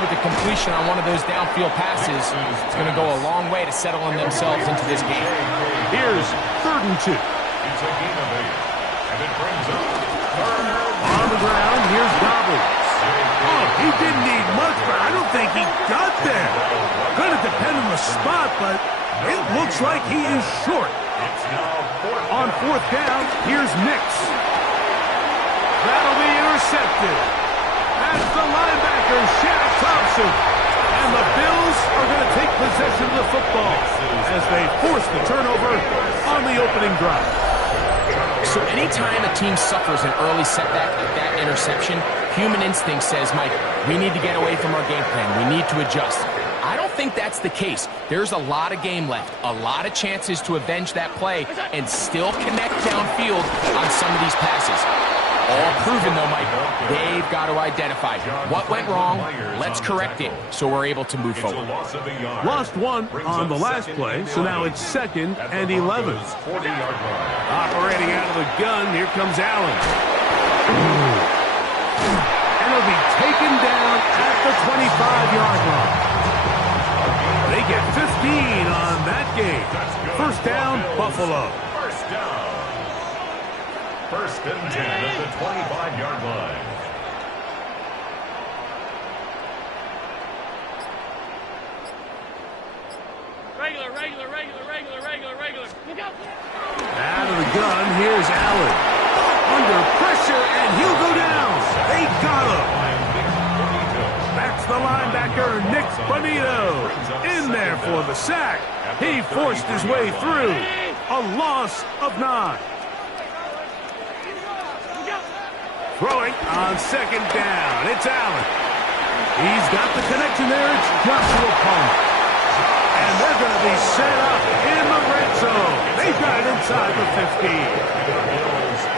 with a completion on one of those downfield passes, it's going to go a long way to settling themselves into this game. Here's 3rd and 2. It's a gain of 8. And it brings up 3rd. On the ground, here's Dobbins. Oh, he didn't need much, but I don't think he got there. Going to depend on the spot, but it looks like he is short. It's now 4th. On 4th down, here's Nix. That'll be intercepted. That's the linebacker, Shaq Thompson. And the Bills are going to take possession of the football as they force the turnover on the opening drive. So anytime a team suffers an early setback like that interception, human instinct says, Mike, we need to get away from our game plan. We need to adjust. I don't think that's the case. There's a lot of game left, a lot of chances to avenge that play and still connect downfield on some of these passes. All proven, though, Mike. They've got to identify what went wrong. Let's correct it so we're able to move forward. Lost 1 on the last play, so now it's 2nd and 11. Operating out of the gun, here comes Allen. And he'll be taken down at the 25-yard line. They get 15 on that game. 1st down, Buffalo. 1st and 10 at the 25-yard line. Regular. Look out. Out of the gun, here's Allen. Under pressure, and he'll go down. They got him. That's the linebacker, Nick Bonito. In there for the sack. He forced his way through. A loss of 9. Throwing on 2nd down. It's Allen. He's got the connection there. It's Joshua Palmer. And they're going to be set up in the red zone. They got it inside the 15.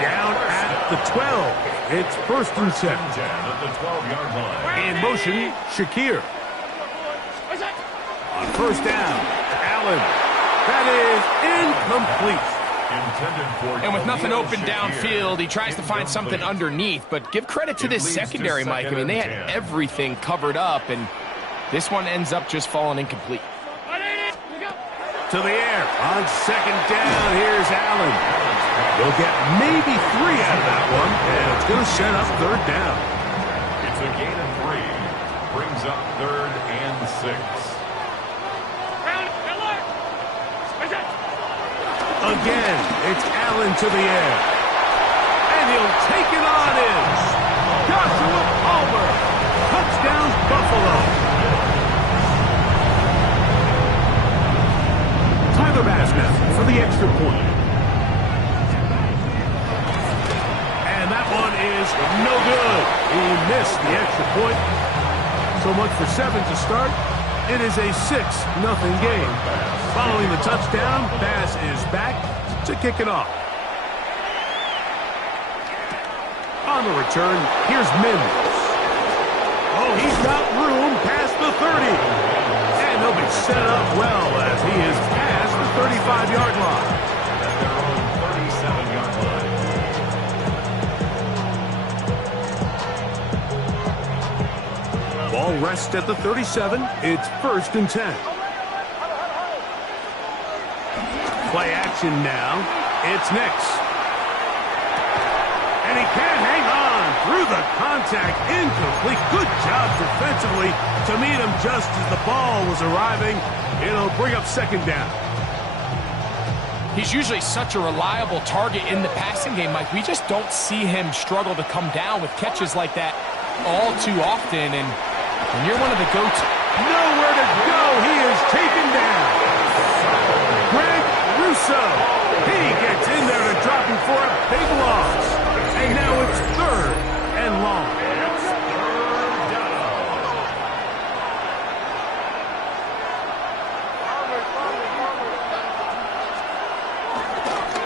Down at the 12. It's 1st and 10. At the 12-yard line. In motion, Shakir. On 1st down, Allen. That is incomplete. And with nothing open downfield, he tries to find something underneath. But give credit to this secondary, Mike. I mean, they had everything covered up, and this one ends up just falling incomplete. To the air. On 2nd down, here's Allen. They'll get maybe 3 out of that one, and it's going to set up 3rd down. It's a gain of 3. Brings up 3rd and 6. Again, it's Allen to the air. And he'll take it on in. Joshua Palmer. Touchdown, Buffalo. Tyler Bass now for the extra point. And that one is no good. He missed the extra point. So much for 7 to start. It is a 6-0 game. Following the touchdown, Bass is back to kick it off. On the return, here's Mims. Oh, he's got room past the 30. And he'll be set up well as he is past the 35-yard line. At their own 37-yard line. Ball rests at the 37. It's 1st and 10. Play action now. It's Nix. And he can't hang on through the contact. Incomplete. Good job defensively to meet him just as the ball was arriving. It'll bring up 2nd down. He's usually such a reliable target in the passing game, Mike. We just don't see him struggle to come down with catches like that all too often. And when you're one of the go-to. Nowhere to go. He is taken down. Greg Russo. He gets in there to drop him for a big loss. And now it's 3rd and long. It's 3rd down.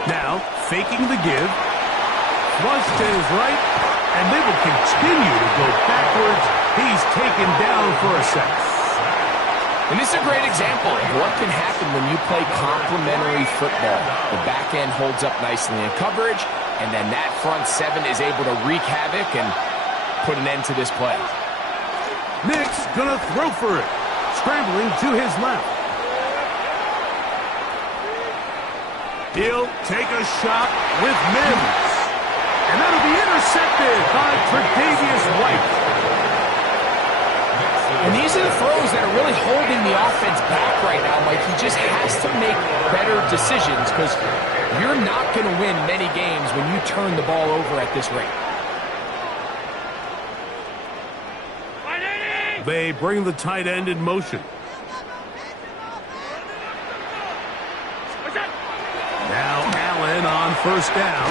Now, faking the give. Flush to his right. And they will continue to go backwards. He's taken down for a sack. And this is a great example of what can happen when you play complementary football. The back end holds up nicely in coverage, and then that front 7 is able to wreak havoc and put an end to this play. Nix going to throw for it. Scrambling to his left. He'll take a shot with Mims. And that'll be intercepted by Tre'Davious White. And these are the throws that are really holding the offense back right now, Mike. He just has to make better decisions because you're not going to win many games when you turn the ball over at this rate. They bring the tight end in motion. Now Allen on first down.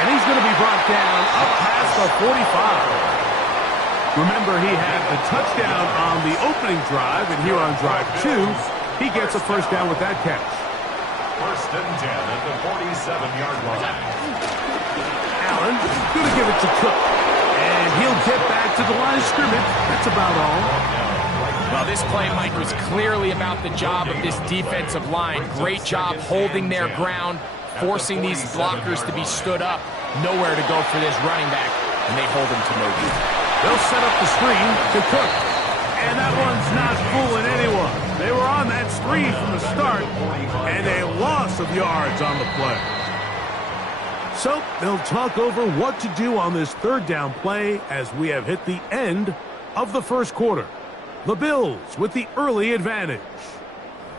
And he's going to be brought down up past the 45. Remember, he had the touchdown on the opening drive, and here on drive 2, he gets a first down with that catch. First and 10 at the 47-yard line. Allen going to give it to Cook. And he'll get back to the line of scrimmage. That's about all. Well, this play, Mike, was clearly about the job of this defensive line. Great job holding their ground, forcing these blockers to be stood up. Nowhere to go for this running back, and they hold him to no good. They'll set up the screen to Cook. And that one's not fooling anyone. They were on that screen from the start, and a loss of yards on the play. So they'll talk over what to do on this third down play as we have hit the end of the first quarter. The Bills with the early advantage.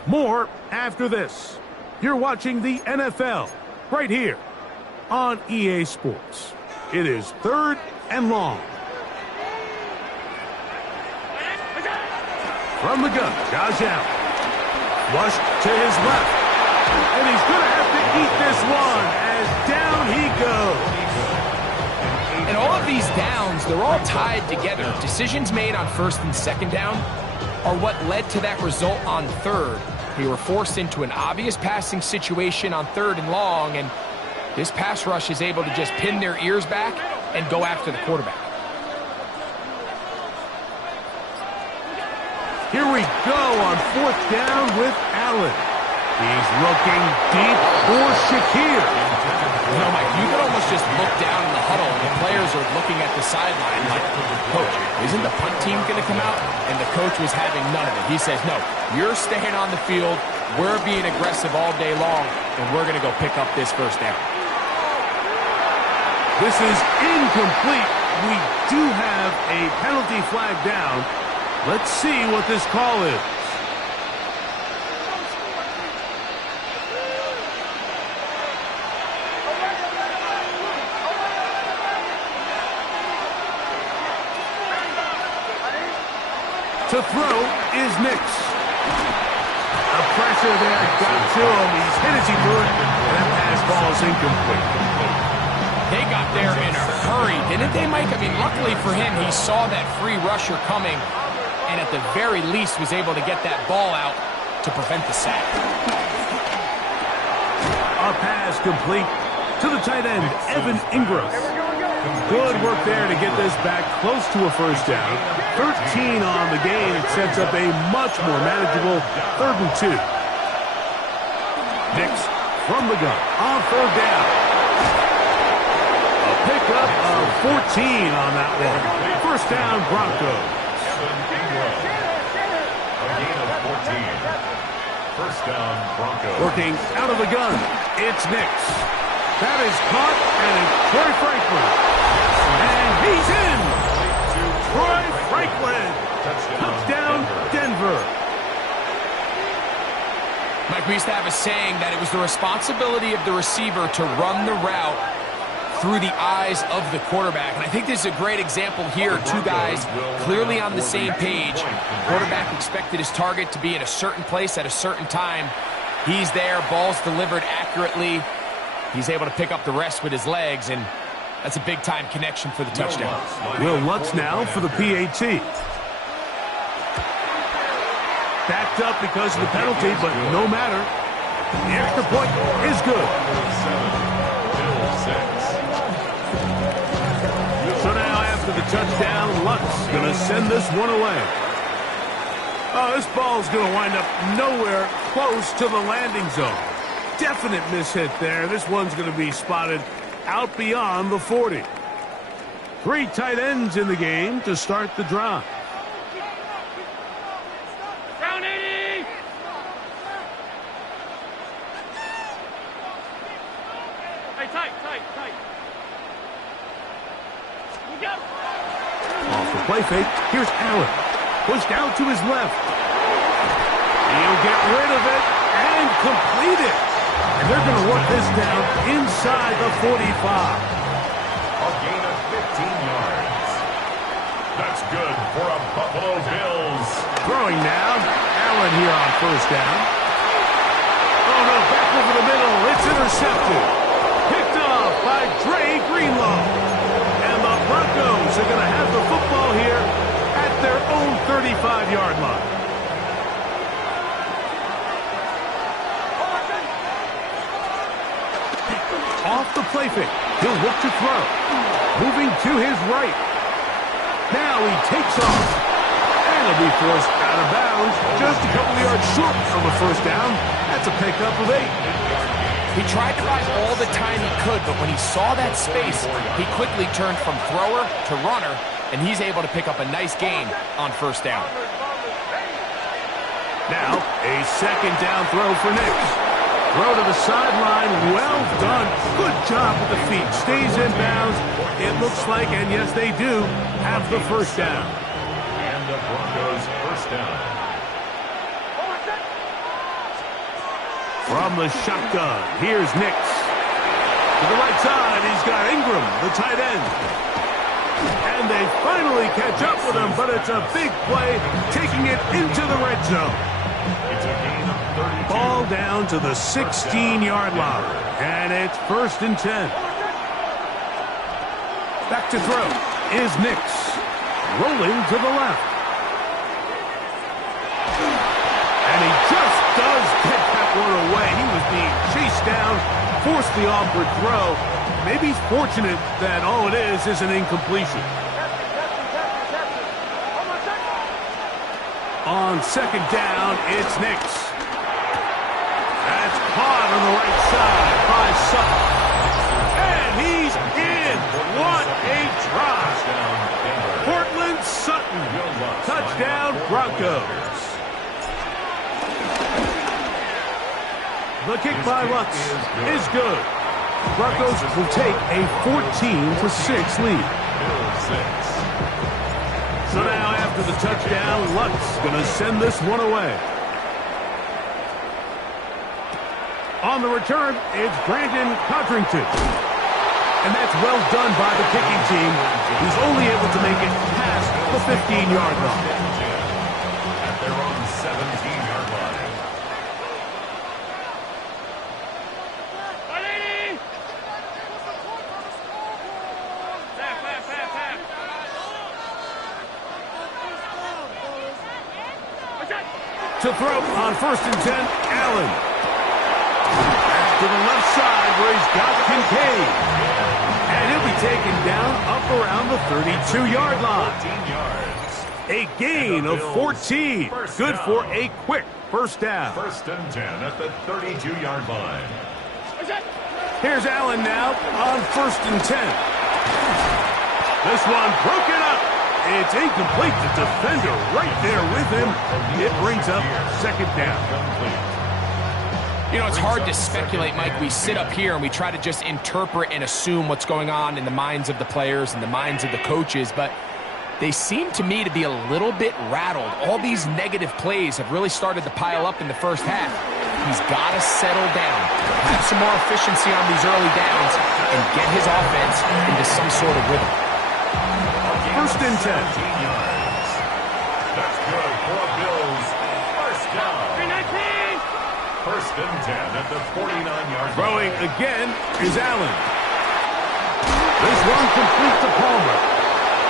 More after this. You're watching the NFL right here on EA Sports. It is third and long. From the gun, Josh Allen. Flushed to his left. And he's going to have to eat this one as down he goes. And all of these downs, they're all tied together. Decisions made on first and second down are what led to that result on third. They were forced into an obvious passing situation on third and long, and this pass rush is able to just pin their ears back and go after the quarterback. Here we go on fourth down with Allen. He's looking deep for Shakir. You know, Mike, you could almost just look down in the huddle and the players are looking at the sideline like, Coach, isn't the punt team going to come out? And the coach was having none of it. He says, no, you're staying on the field. We're being aggressive all day long, and we're going to go pick up this first down. This is incomplete. We do have a penalty flag down. Let's see what this call is. To throw is Nix. The pressure there got to him. He's hit as he threw it, and that pass ball is incomplete. They got there in a hurry, didn't they, Mike? I mean, luckily for him, he saw that free rusher coming, and at the very least was able to get that ball out to prevent the sack. A pass complete to the tight end, Evan Ingram. Good work there to get this back close to a first down. 13 on the game. It sets up a much more manageable 3rd and 2. Nix from the gun on 3rd down. A pickup of 14 on that one. First down, Broncos. A gain of 14. First down, Broncos. Working out of the gun, it's Nix. That is caught, and it's Troy Franklin. And he's in! Troy Franklin! Touchdown, Denver. Mike, we used to have a saying that it was the responsibility of the receiver to run the route through the eyes of the quarterback. And I think this is a great example here. Two guys clearly on the same page. Quarterback expected his target to be in a certain place at a certain time. He's there, ball's delivered accurately. He's able to pick up the rest with his legs, and that's a big-time connection for the touchdown. Will Lutz now for the PAT. Backed up because of the penalty, but no matter. The extra point is good. So now after the touchdown, Lutz going to send this one away. Oh, this ball's going to wind up nowhere close to the landing zone. Definite mishit there. This one's going to be spotted out beyond the 40. 3 tight ends in the game to start the drive. play fake. Here's Allen. Pushed out to his left. He'll get rid of it and complete it. And they're going to work this down inside the 45. A gain of 15 yards. That's good for a Buffalo Bills. Throwing now. Allen here on first down. Oh, no, back over the middle. It's intercepted. Picked off by Dre Greenlaw. And the Broncos are going to have the football here at their own 35-yard line. Off the play fake. He'll look to throw. Moving to his right. Now he takes off. And he'll be forced out of bounds. Just a couple of yards short of a first down. That's a pickup of 8. He tried to buy all the time he could, but when he saw that space, he quickly turned from thrower to runner, and he's able to pick up a nice gain on first down. Now, a second down throw for Nix. Throw to the sideline. Well done. Good job with the feet. Stays in bounds. It looks like, and yes, they do, have the first down. And the Broncos first down. From the shotgun, here's Nix. To the right side, he's got Ingram, the tight end. And they finally catch up with him, but it's a big play, taking it into the red zone. It's a gain of 32. Ball down to the 16-yard line. And it's 1st and 10. Back to throw is Nix. Rolling to the left. And he just does get that one away. He was being chased down, forced the awkward throw. Maybe he's fortunate that all it is an incompletion. On second down, it's Nix. That's caught on the right side by Sutton. And he's in. What a drive. Portland Sutton. Touchdown Broncos. The kick by Lutz is good. Broncos will take a 14-6 lead. So now after the touchdown, Lutz going to send this one away. On the return, it's Brandon Codrington. And that's well done by the kicking team, who's only able to make it past the 15-yard line. At their own 17-yard line. To throw on 1st and 10, Allen. That's to the left side where he's got Kincaid. And he'll be taken down up around the 32-yard line. 14 yards. A gain of 14. Good for a quick first down. 1st and 10 at the 32-yard line. Here's Allen now on 1st and 10. This one broken up. It's incomplete. The defender right there with him. It brings up second down. You know, it's hard to speculate, Mike. We sit up here and we try to just interpret and assume what's going on in the minds of the players and the minds of the coaches, but they seem to me to be a little bit rattled. All these negative plays have really started to pile up in the first half. He's got to settle down, have some more efficiency on these early downs, and get his offense into some sort of rhythm. 1st and 10. Yards. That's good for Bills. First down. 1st and 10 at the 49-yard line. Throwing again is Allen. This one complete to Palmer.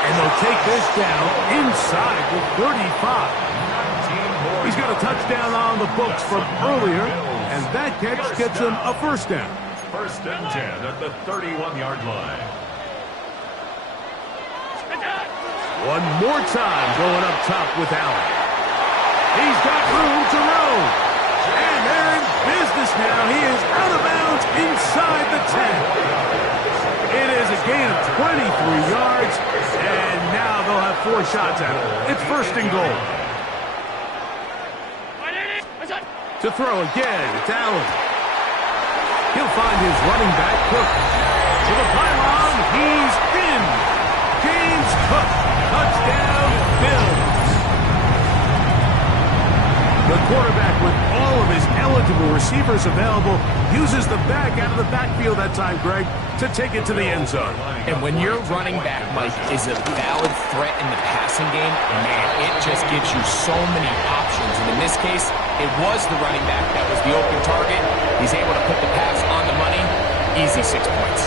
And they'll take this down inside the 35. He's got a touchdown on the books from earlier, and that catch gets him a first down. 1st and 10 at the 31-yard line. One more time going up top with Allen. He's got room to roam. And they're in business now. He is out of bounds inside the 10. It is a gain of 23 yards. And now they'll have 4 shots at it. It's 1st and goal. To throw again, it's Allen. He'll find his running back, Cook. To the pylon, he's in. James Cook. Touchdown. Bills. The quarterback, with all of his eligible receivers available, uses the back out of the backfield that time, Greg, to take it to the end zone. And when your running back, Mike, is a valid threat in the passing game, man, it just gives you so many options. And in this case, it was the running back that was the open target. He's able to put the pass on the money. Easy 6 points.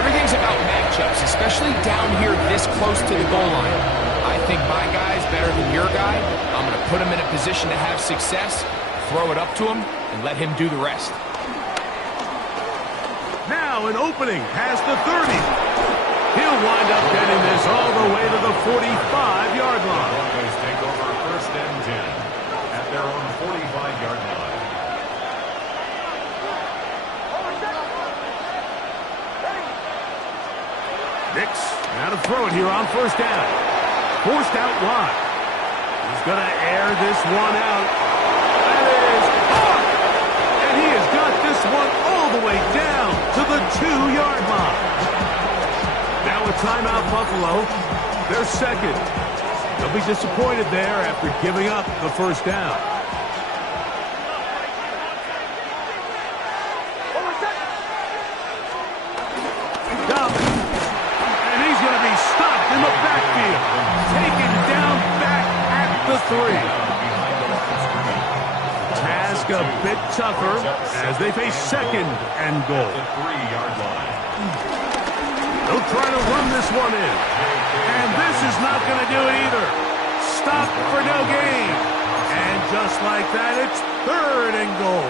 Everything's about matchups, especially down here this close to the goal line. I think my guy's better than your guy. I'm going to put him in a position to have success, throw it up to him, and let him do the rest. Now an opening past the 30. He'll wind up getting this all the way to the 45-yard line. Broncos take over first and 10 at their own 45-yard line. Nix, now to throw it here on first down. Forced out wide. He's going to air this one out. That is caught! And he has got this one all the way down to the 2-yard line. Now a timeout, Buffalo. They're second. They'll be disappointed there after giving up the first down. Dobbins. And he's going to be stopped in the backfield. Taken down back at the 3. Task a bit tougher as they face second and goal. The 3-yard line. They'll try to run this one in. And this is not going to do it either. Stop for no gain. And just like that, it's third and goal.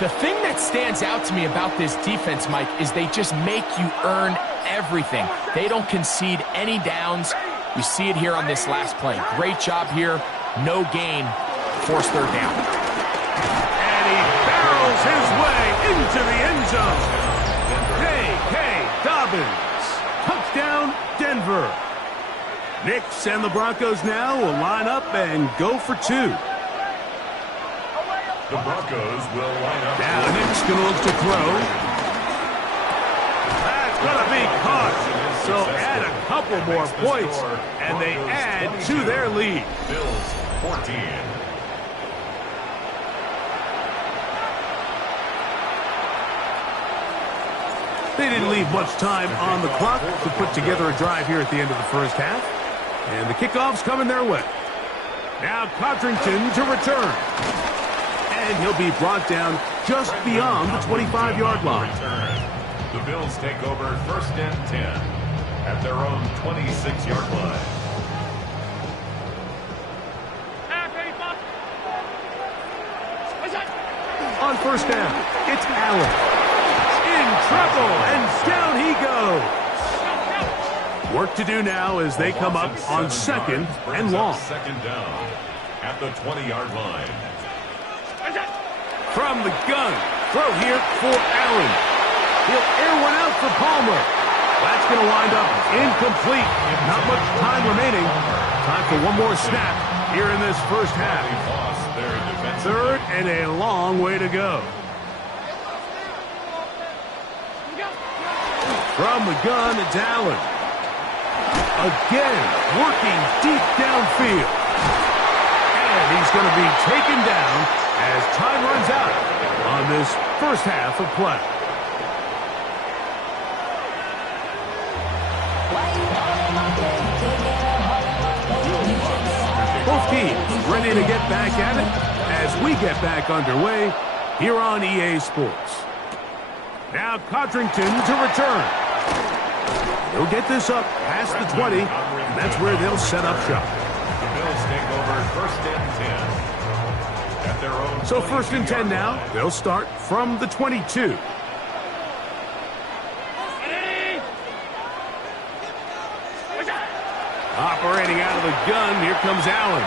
The thing that stands out to me about this defense, Mike, is they just make you earn everything. They don't concede any downs. You see it here on this last play. Great job here. No gain. Force third down. And he barrels his way into the end zone. J.K. Dobbins. Touchdown, Denver. Nix and the Broncos now will line up and go for 2. The Broncos will line up. Now Nix going to look to throw. That's going to be caught. So add a couple more points, and they add to their lead. Bills 14. They didn't leave much time on the clock to put together a drive here at the end of the first half. And the kickoff's coming their way. Now Codrington to return. And he'll be brought down just beyond the 25-yard line. The Bills take over first and 10 at their own 26-yard line. On first down, it's Allen. In trouble, and down he goes. Work to do now as they come up on second and long. Second down at the 20-yard line. From the gun, throw here for Allen. He'll air one out for Palmer. That's going to wind up incomplete. Not much time remaining. Time for one more snap here in this first half. Third and a long way to go. From the gun, it's Allen. Again, working deep downfield. And he's going to be taken down as time runs out on this first half of play. Both teams ready to get back at it as we get back underway here on EA Sports. Now Codrington to return. He'll get this up past the 20, and that's where they'll set up shop. The Bills take over first and 10 at their own. So first and 10 now. They'll start from the 22. Operating out of the gun, here comes Allen.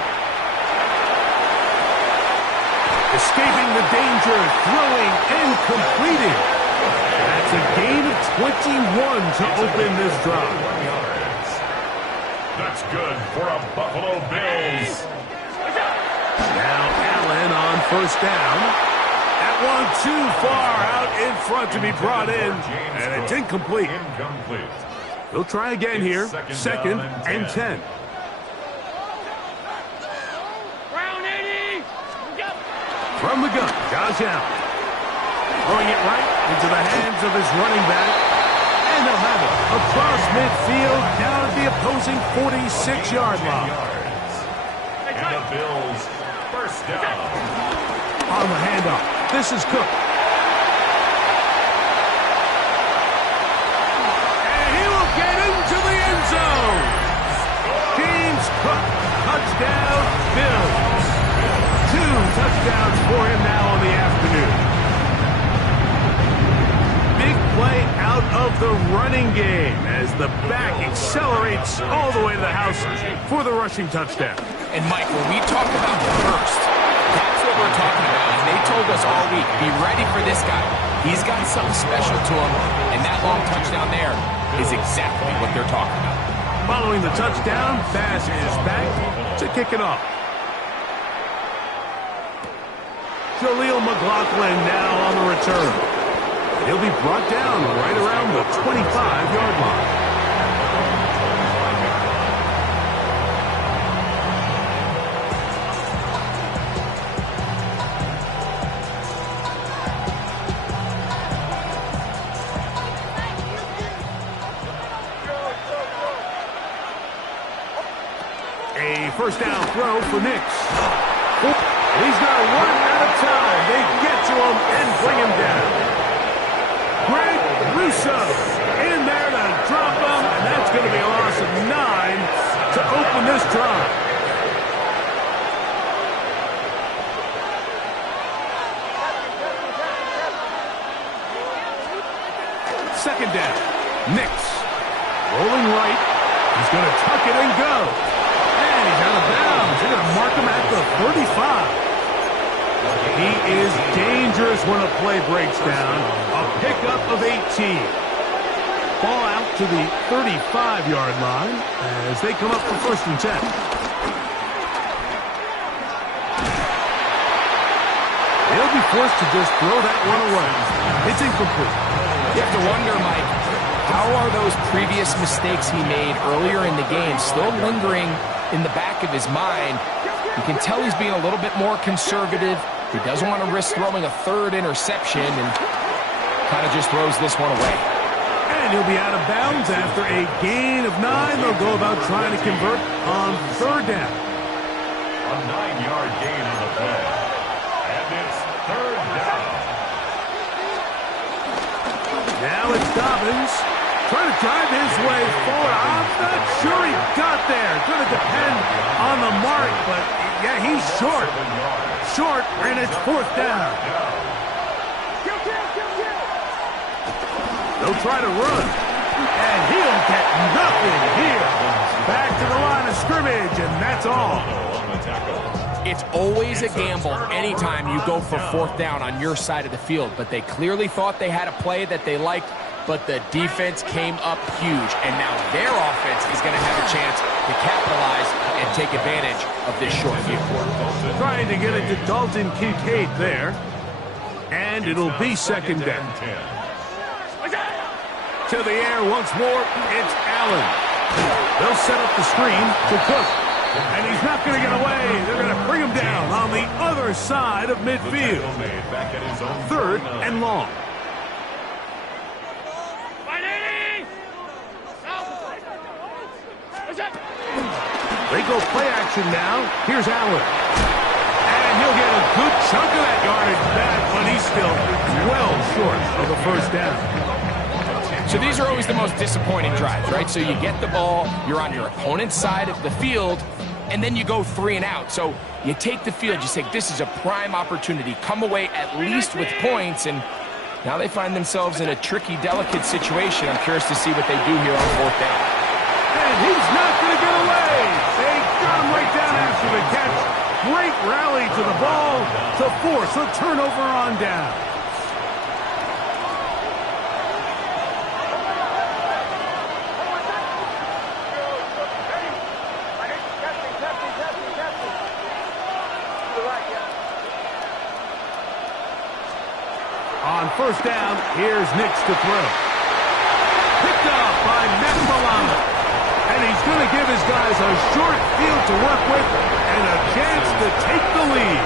Escaping the danger, throwing and completing. That's a gain of 21 to open this drive. That's good for a Buffalo Bills. Now Allen on first down. That one too far out in front to be brought in, and it's incomplete. Incomplete. He'll try again here, second and 10. touchdown. Throwing it right into the hands of his running back. And they'll have it across midfield down at the opposing 46-yard line. And the Bills first down. On the handoff, this is Cook. And he will get into the end zone. James Cook, touchdown, Bills. 2 touchdowns for him now on the afternoon. Big play out of the running game as the back accelerates all the way to the house for the rushing touchdown. And Mike, when we talk about the burst, that's what we're talking about. And they told us all week, be ready for this guy. He's got something special to him, and that long touchdown there is exactly what they're talking about. Following the touchdown, pass is back to kick it off. Jaleel McLaughlin now on the return. He'll be brought down right around the 25-yard line. A first down throw for Nix. He's going to run out of time. They get to him and bring him down. Greg Russo in there to drop him, and that's going to be a loss of 9 to open this drive. Second down. Nix rolling right. He's going to tuck it and go. And he's out of bounds. They're going to mark him at the 35. He is dangerous when a play breaks down. A pickup of 18. Ball out to the 35-yard line as they come up for 1st and 10. They'll be forced to just throw that one away. It's incomplete. You have to wonder, Mike, how are those previous mistakes he made earlier in the game still lingering in the back of his mind? You can tell he's being a little bit more conservative. He doesn't want to risk throwing a 3rd interception and kind of just throws this one away. And he'll be out of bounds after a gain of 9. They'll go about trying to convert on 3rd down. A 9-yard gain on the play. And it's 3rd down. Now it's Dobbins trying to drive his way forward. I'm not sure he got there. It's going to depend on the mark, but yeah, he's short. Short, and it's 4th down. They'll try to run, and he'll get nothing here. Back to the line of scrimmage, and that's all. It's always a gamble anytime you go for 4th down on your side of the field, but they clearly thought they had a play that they liked, but the defense came up huge, and now their offense is going to have a chance to capitalize and take advantage of this short field. Trying to get it to Dalton Kincaid there, and it'll be 2nd down. To the air once more, it's Allen. They'll set up the screen to Cook, and he's not going to get away. They're going to bring him down on the other side of midfield. 3rd and long. They go play action now. Here's Allen. And he'll get a good chunk of that yardage back, but he's still well short of the 1st down. So these are always the most disappointing drives, right? So you get the ball, you're on your opponent's side of the field, and then you go 3 and out. So you take the field, you say, this is a prime opportunity. Come away at least with points, and now they find themselves in a tricky, delicate situation. I'm curious to see what they do here on 4th down. And he's not going to get away. They got him right down after the catch. Great rally to the ball to force a turnover on down. On 1st down, here's Nix to throw. Picked up by Matt Milano. And he's going to give his guys a short field to work with and a chance to take the lead.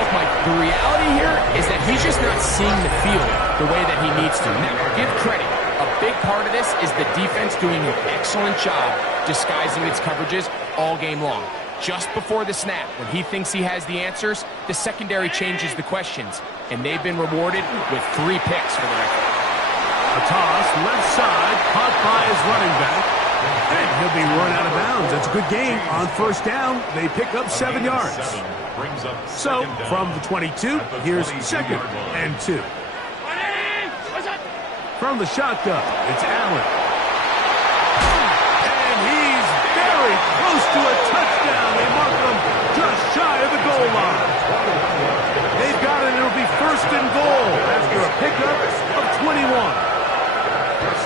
Look, Mike, The reality here is that he's just not seeing the field the way that he needs to. Now, give credit. A big part of this is the defense doing an excellent job disguising its coverages all game long. Just before the snap, when he thinks he has the answers, the secondary changes the questions, and they've been rewarded with 3 picks for their effort. A toss, left side, caught by his running back, and he'll be run out of bounds. It's a good game. On first down, they pick up 7 yards. So, from the 22, here's 2nd and 2. From the shotgun, it's Allen. And he's very close to a touchdown. They mark him just shy of the goal line. They've got it. It'll be 1st and goal after a pickup of 21.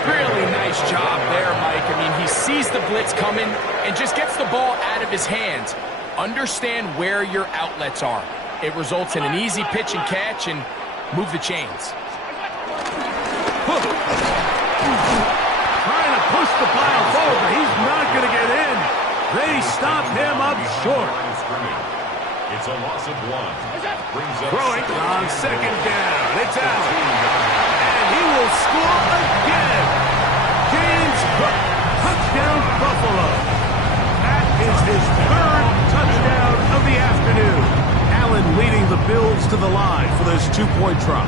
Really nice job there, Mike. I mean, he sees the blitz coming and just gets the ball out of his hands. Understand where your outlets are. It results in an easy pitch and catch and move the chains. Trying to push the pile forward, but he's not going to get in. They stop him up short. It's a loss of 1. Throwing on 2nd down. It's Allen. And he will score again. James Cook, touchdown Buffalo. That is his 3rd touchdown of the afternoon. Allen leading the Bills to the line for this 2-point try.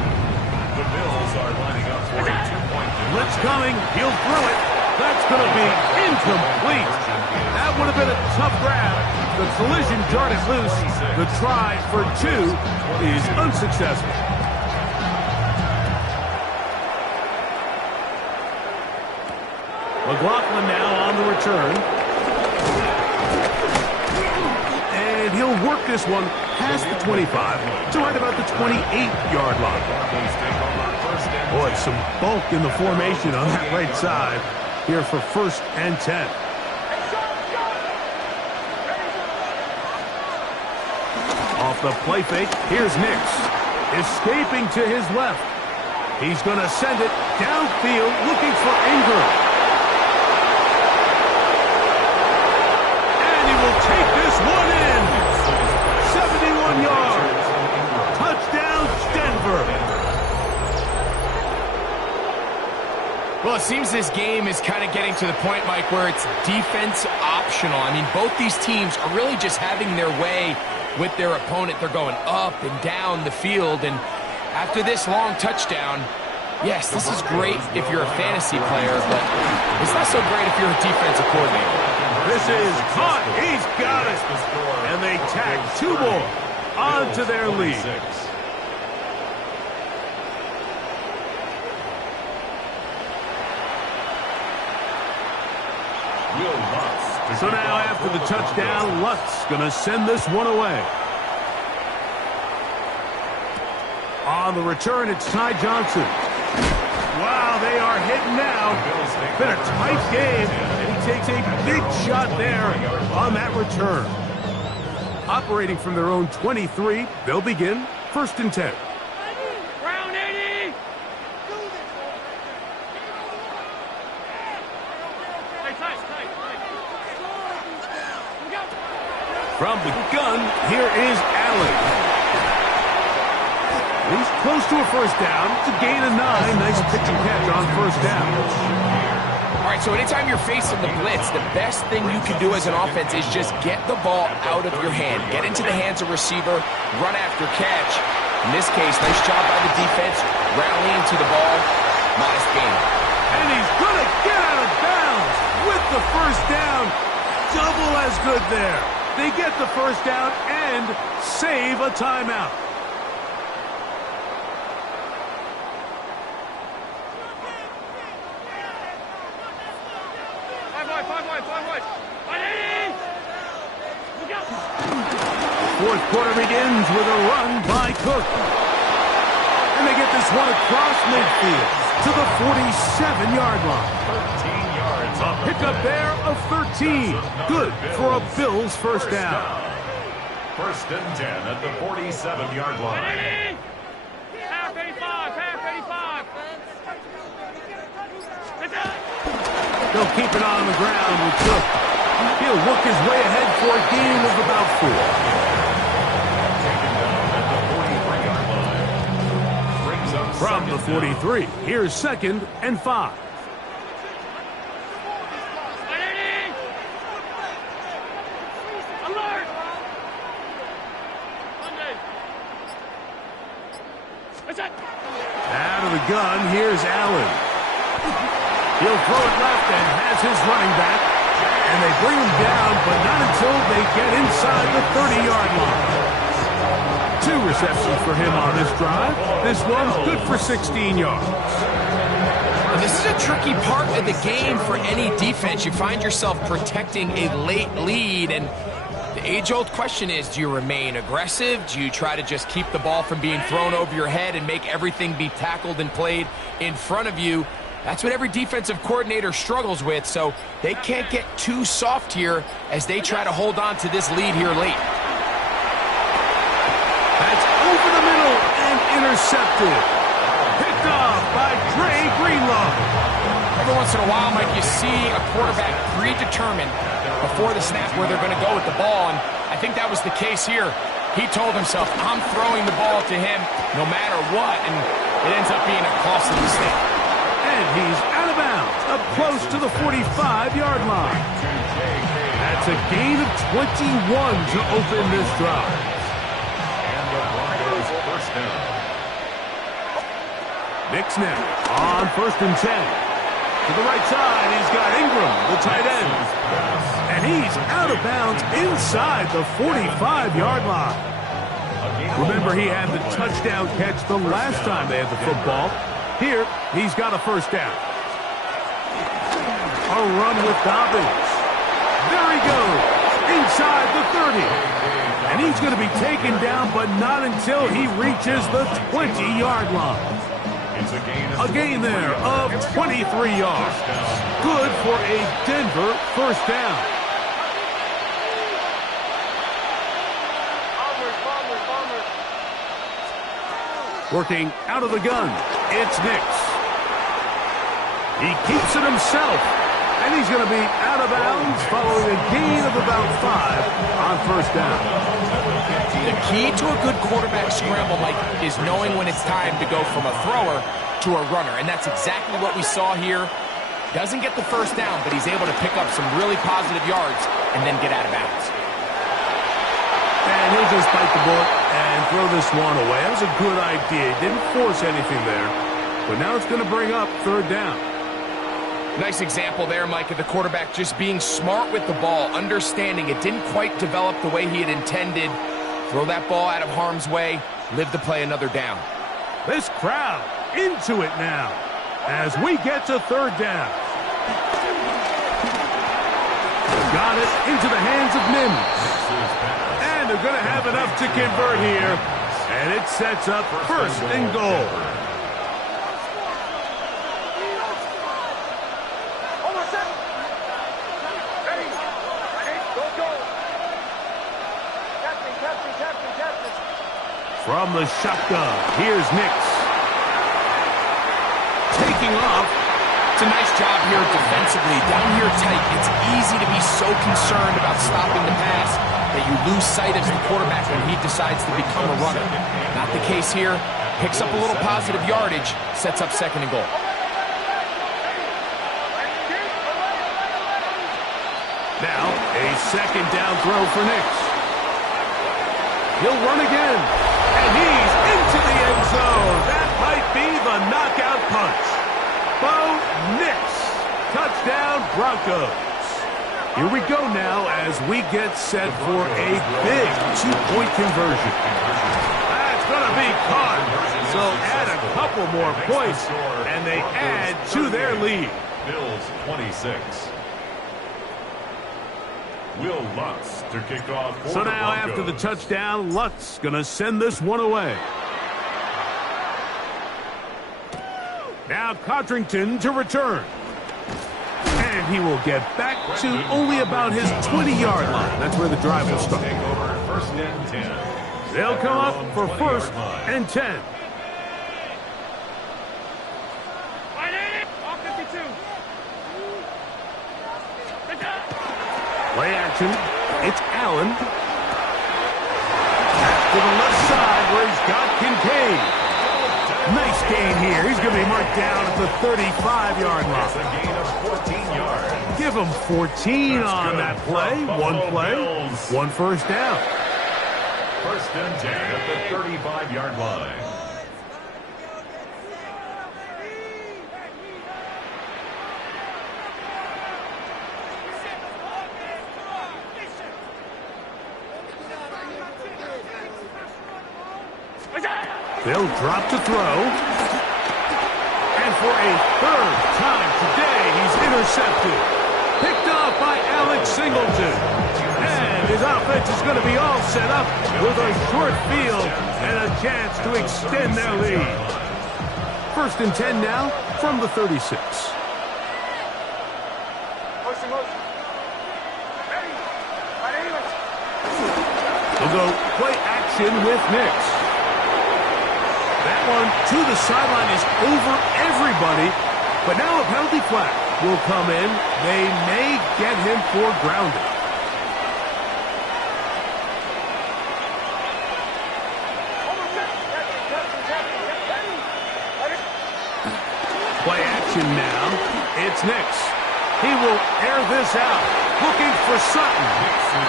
The Bills are lining up for a 2-point Blitz coming. He'll throw it. That's going to be incomplete. That would have been a tough grab. The collision darted loose. The try for 2 is unsuccessful. McLaughlin now on the return. And he'll work this one past the 25 to right about the 28-yard line. Boy, some bulk in the formation on that right side here for 1st and 10. Off the play fake, here's Nix. Escaping to his left. He's going to send it downfield looking for Ingram. And he will take this one in. 71 yards. Touchdown, Denver. Well, it seems this game is kind of getting to the point, Mike, where it's defense optional. I mean, both these teams are really just having their way with their opponent. They're going up and down the field, and after this long touchdown, yes, this is great if you're a fantasy player, but it's not so great if you're a defensive coordinator. This is caught. He's got it. And they tag 2 more onto their lead. So now after the touchdown, Lutz going to send this one away. On the return, it's Ty Johnson. Wow, they are hitting now. Been a tight game, and he takes a big shot there on that return. Operating from their own 23, they'll begin 1st and 10. From the gun, here is Allen. He's close to a 1st down. It's a gain of 9. Nice pitch and catch on 1st down. All right, so anytime you're facing the blitz, the best thing you can do as an offense is just get the ball out of your hand. Get into the hands of receiver, run after catch. In this case, nice job by the defense, rallying to the ball. Modest gain. And he's going to get out of bounds with the 1st down. Double as good there. They get the 1st down and save a timeout. Fourth quarter begins with a run by Cook. And they get this one across midfield to the 47-yard line. 13 yards. A pickup there of 13. Good for a Bills 1st down. 1st and 10 at the 47-yard line. Half 85, half 85. They'll keep it on the ground with Cook. He'll work his way ahead for a gain of about 4. Taken down at the From the 43, here's 2nd and 5. Alert! Out of the gun, here's Allen. He'll throw it left and has his running back. And they bring him down, but not until they get inside the 30-yard line. 2 receptions for him on this drive. This one's good for 16 yards. And this is a tricky part of the game for any defense. You find yourself protecting a late lead, and the age-old question is, do you remain aggressive? Do you try to just keep the ball from being thrown over your head and make everything be tackled and played in front of you? That's what every defensive coordinator struggles with, so they can't get too soft here as they try to hold on to this lead here late. That's over the middle and intercepted. Picked off by Dre Greenlaw. Every once in a while, Mike, you see a quarterback predetermined before the snap where they're going to go with the ball, and I think that was the case here. He told himself, I'm throwing the ball to him no matter what, and it ends up being a costly mistake. And he's out of bounds, up close to the 45-yard line. That's a gain of 21 to open this drive. And the Broncos first down. Nix now on 1st and 10. To the right side, he's got Ingram, the tight end. And he's out of bounds inside the 45-yard line. Remember, he had the touchdown catch the last time they had the football. Here, he's got a first down. A run with Dobbins. There he goes, inside the 30. And he's going to be taken down, but not until he reaches the 20-yard line. A gain there of 23 yards. Good for a Denver first down. Working out of the gun, it's Nix. He keeps it himself, and he's going to be out of bounds following a gain of about 5 on first down. The key to a good quarterback scramble, Mike, is knowing when it's time to go from a thrower to a runner, and that's exactly what we saw here. Doesn't get the first down, but he's able to pick up some really positive yards and then get out of bounds. And he'll just bite the bullet and throw this one away. That was a good idea. Didn't force anything there, but now it's going to bring up 3rd down. Nice example there, Mike, of the quarterback just being smart with the ball, understanding it didn't quite develop the way he had intended. Throw that ball out of harm's way, live to play another down. This crowd into it now as we get to 3rd down. Got it into the hands of Mims. And they're going to have enough to convert here. And it sets up 1st and goal. From the shotgun, here's Nix. Taking off. It's a nice job here defensively. Down here tight, it's easy to be so concerned about stopping the pass that you lose sight of the quarterback when he decides to become a runner. Not the case here. Picks up a little positive yardage, sets up 2nd and goal. Now, a 2nd down throw for Nix. He'll run again. And he's into the end zone. That might be the knockout punch. Bo Nix. Touchdown, Broncos. Here we go now as we get set for a big 2-point conversion. That's going to be caught. So add a couple more points, and they add to their lead. Bills 26. Will Lutz to kick off for So the now Broncos. after the touchdown, Lutz going to send this one away. Now Codrington to return. And he will get back to only about his 20-yard line. That's where the drive will start. Take over 1st and 10. They'll come up for 1st and 10. Play action. It's Allen. Back to the left side where he's got Kincaid. Nice gain here. He's going to be marked down at the 35-yard line. That's a gain of 14 yards. Give him 14 on that play. One play, one first down. First and 10 at the 35-yard line. They'll drop to throw. And for a third time today, he's intercepted. Picked off by Alex Singleton. And his offense is going to be all set up with a short field and a chance to extend their lead. First and 10 now from the 36. We'll go play action with Nix. That one to the sideline is over everybody, but now a penalty flag will come in. They may get him for grounding. Play action now. It's Nix. He will air this out, looking for Sutton.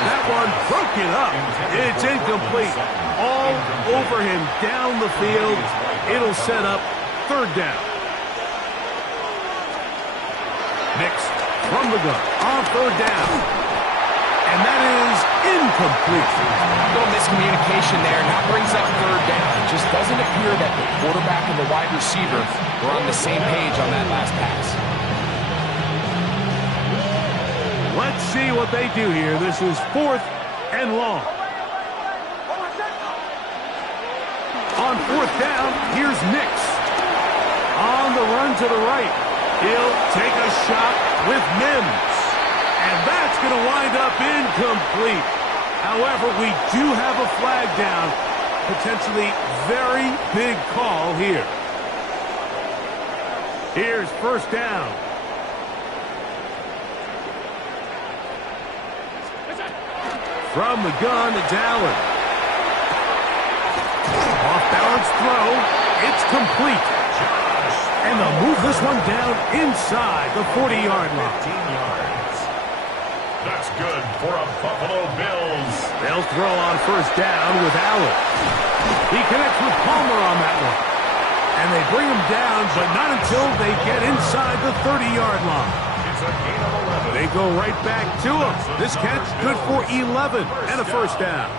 That one broken up. It's incomplete. All over him down the field. It'll set up third down. Nix from the gun on third down. And that is incomplete. A little miscommunication there. Now brings up third down. It just doesn't appear that the quarterback and the wide receiver were on the same page on that last pass. Let's see what they do here. This is fourth and long. On fourth down, here's Nix. On the run to the right. He'll take a shot with Mims. And that's going to wind up incomplete. However, we do have a flag down. Potentially very big call here. Here's first down. From the gun, it's Allen. Off-balance throw. It's complete. And they'll move this one down inside the 40-yard line. 15 yards. That's good for a Buffalo Bills. They'll throw on first down with Allen. He connects with Palmer on that one. And they bring him down, but not until they get inside the 30-yard line. It's a gain of 11. They go right back to him. This catch good for 11 and a first down.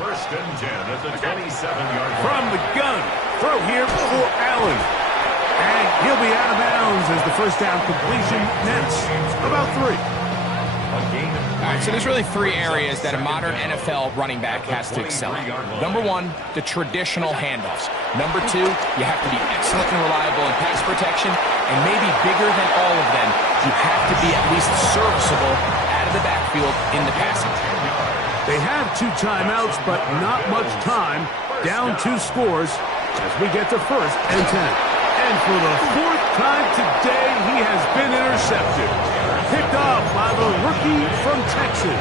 First and 10 at the 27-yard line. From the gun, throw here for Allen. And he'll be out of bounds as the first down completion nets about 3. All right, so there's really 3 areas that a modern NFL running back has to excel in. Number 1, the traditional handoffs. Number 2, you have to be excellent and reliable in pass protection. And maybe bigger than all of them, you have to be at least serviceable out of the backfield in the passing game. They have 2 timeouts, but not much time. Down 2 scores as we get to first and 10. And for the 4th time today, he has been intercepted. Picked off by the rookie from Texas.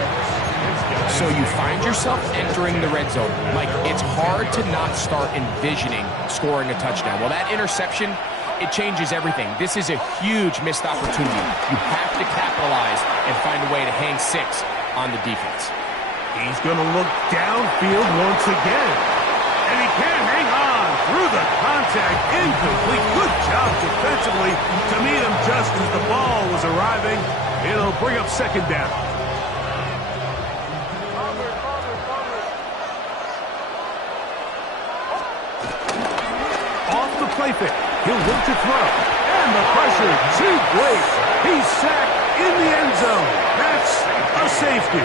So you find yourself entering the red zone. Like, it's hard to not start envisioning scoring a touchdown. Well, that interception, it changes everything. This is a huge missed opportunity. You have to capitalize and find a way to hang 6 on the defense. He's going to look downfield once again. And he can hang on through the contact. Incomplete. Good job defensively to meet him just as the ball was arriving. It'll bring up second down. Off the play fake. He'll look to throw. And the pressure too great. He's sacked in the end zone. That's a safety.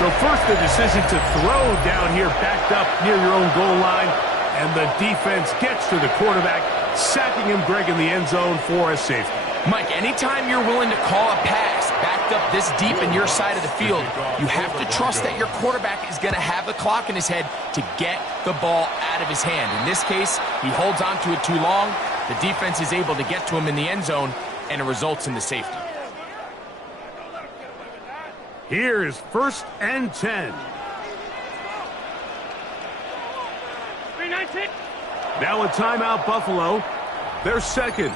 So first the decision to throw down here backed up near your own goal line. And the defense gets to the quarterback, sacking him, Greg, in the end zone for a safety. Mike, anytime you're willing to call a pass backed up this deep in your side of the field, you have to trust that your quarterback is going to have the clock in his head to get the ball out of his hand. In this case, he holds on to it too long. The defense is able to get to him in the end zone, and it results in the safety. Here's first and 10. 319. Now a timeout, Buffalo. They're second.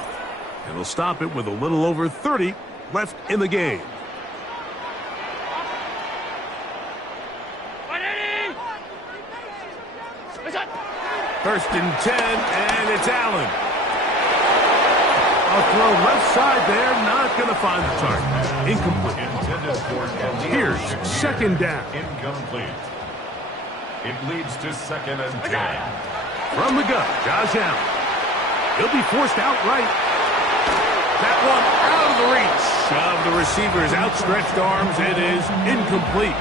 And they'll stop it with a little over 30 left in the game. First and 10, and it's Allen. A throw left side there, not going to find the target. Incomplete. Intended for Here's second down. Incomplete. It leads to second and 10. From the gun, Josh Allen. He'll be forced outright. That one out of the reach of the receiver's outstretched arms. It is incomplete.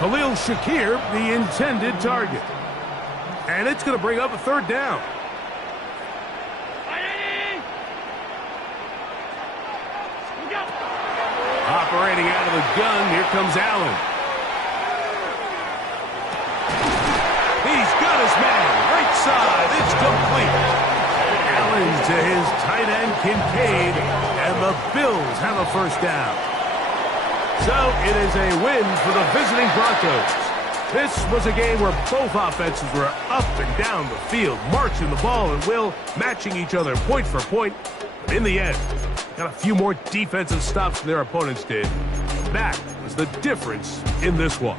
Khalil Shakir, the intended target. And it's going to bring up a third down. Operating out of the gun, here comes Allen. He's got his man, right side, it's complete. Allen to his tight end, Kincaid, and the Bills have a first down. So it is a win for the visiting Broncos. This was a game where both offenses were up and down the field, marching the ball at will, matching each other point for point. But in the end, got a few more defensive stops than their opponents did. That was the difference in this one.